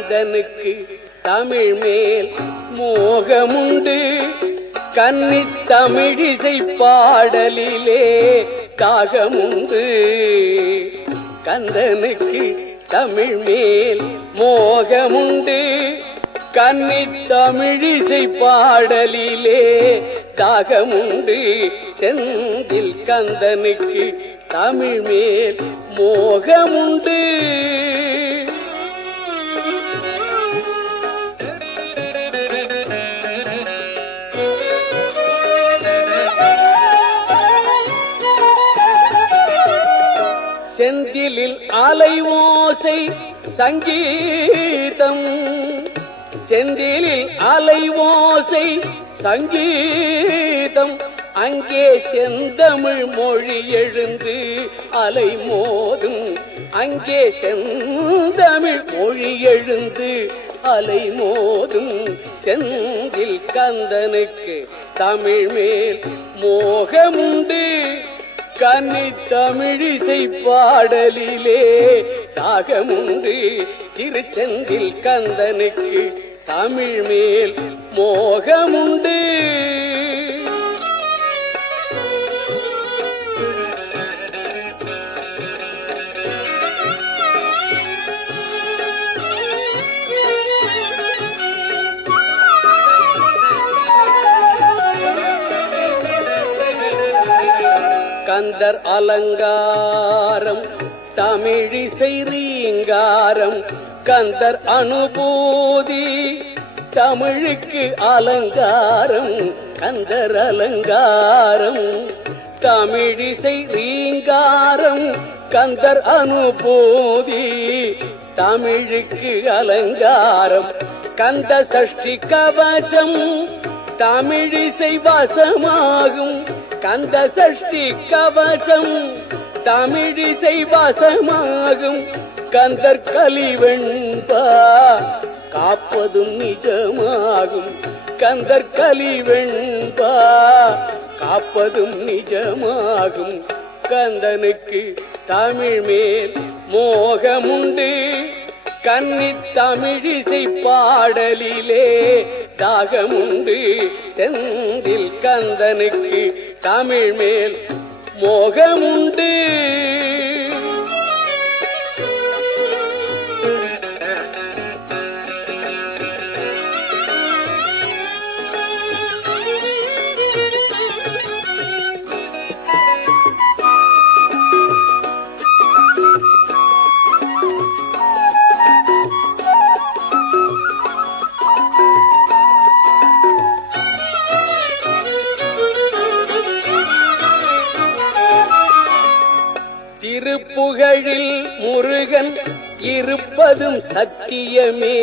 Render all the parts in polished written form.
கந்தனுக்கு தமிழ் மேல் மோகமுண்டு. கன்னி தமிழிசை பாடலிலே தாகமுண்டு. கந்தனுக்கு தமிழ் மேல் மோகமுண்டு. கன்னி தமிழிசை பாடலிலே தாகமுண்டு. செந்தில் கந்தனுக்கு தமிழ் மேல் மோகமுண்டு. செந்திலில் அலைவோசை சங்கீதம். செந்திலில் அலைவோசை சங்கீதம். அங்கே செந்தமிழ் மொழி எழுந்து அலைமோதும். அங்கே செந்தமிழ் மொழி எழுந்து அலைமோதும். செந்தில் கந்தனுக்கு தமிழ் மேல் மோகமுண்டு. கன்னி தமிழிசை பாடலிலே தாகமுண்டு. திருச்செந்தில் கந்தனுக்கு தமிழ் மேல் மோகமுண்டு. கந்தர் அலங்காரம் தமிழிசை ரீங்காரம். கந்தர் அனுபூதி தமிழுக்கு அலங்காரம். கந்தர் அலங்காரம் தமிழிசை ரீங்காரம். கந்தர் அனுபூதி தமிழுக்கு அலங்காரம். கந்த சஷ்டி கவசம் தமிழிசை வசமாகும். கந்த சஷ்டி கவசம் தமிழிசை வசமாகும். கந்தர் கலிவெண்பா காப்பதும் நிஜமாகும். கந்தர் கலிவெண்பா காப்பதும் நிஜமாகும். கந்தனுக்கு தமிழ் மேல் மோகமுண்டு. கன்னி தமிழிசை பாடலிலே தாகமுண்டு. செந்தில் கந்தனுக்கு தமிழ் மேல் மோகமுண்டு. திருப்புகழில் முருகன் இருப்பதும் சத்தியமே.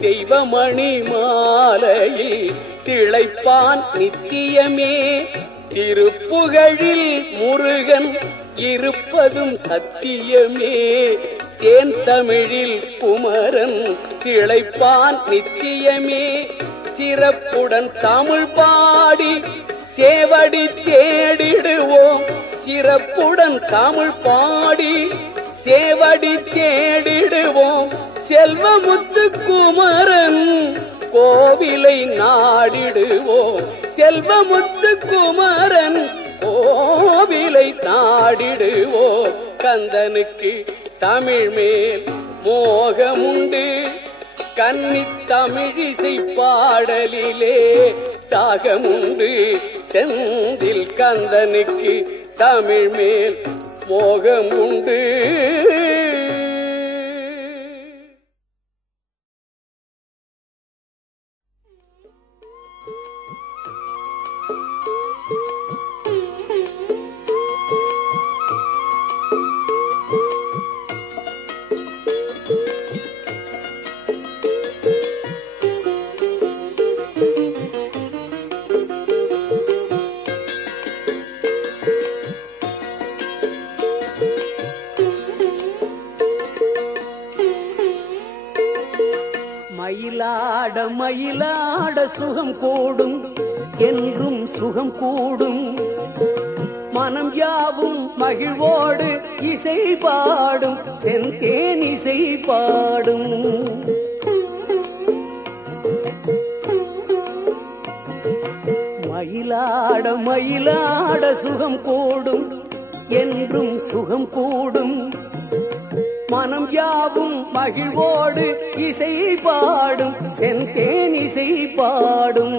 தெய்வமணி மாலையில் திளைப்பான் நித்தியமே. திருப்புகழில் முருகன் இருப்பதும் சத்தியமே. தேன் தமிழில் குமரன் திளைப்பான் நித்தியமே. சிறப்புடன் தமிழ் பாடி சேவடி தேடிடுவோம். சிறப்புடன் தமிழ் பாடி சேவடி தேடிடுவோம். செல்வமுத்து குமரன் கோவிலை நாடிடுவோம். செல்வமுத்து குமரன் கோவிலை நாடிடுவோம். கந்தனுக்கு தமிழ் மேல் மோகமுண்டு. கன்னி தமிழிசை பாடலிலே தாகமுண்டு. செந்தில் கந்தனுக்கு தமிழ் மேல் மோகமுண்டு. மயிலாட மயிலாட சுகம் கூடும். என்றும் சுகம் கூடும். மனம் யாவும் மகிழ்வோடு இசை பாடும். செந்தேன் இசை பாடும். மயிலாட மயிலாட சுகம் கூடும் என்றும் சுகம் கூடும் மனம் யாவும் மகிழ்வோடு இசை பாடும் செந்தேன் இசை பாடும்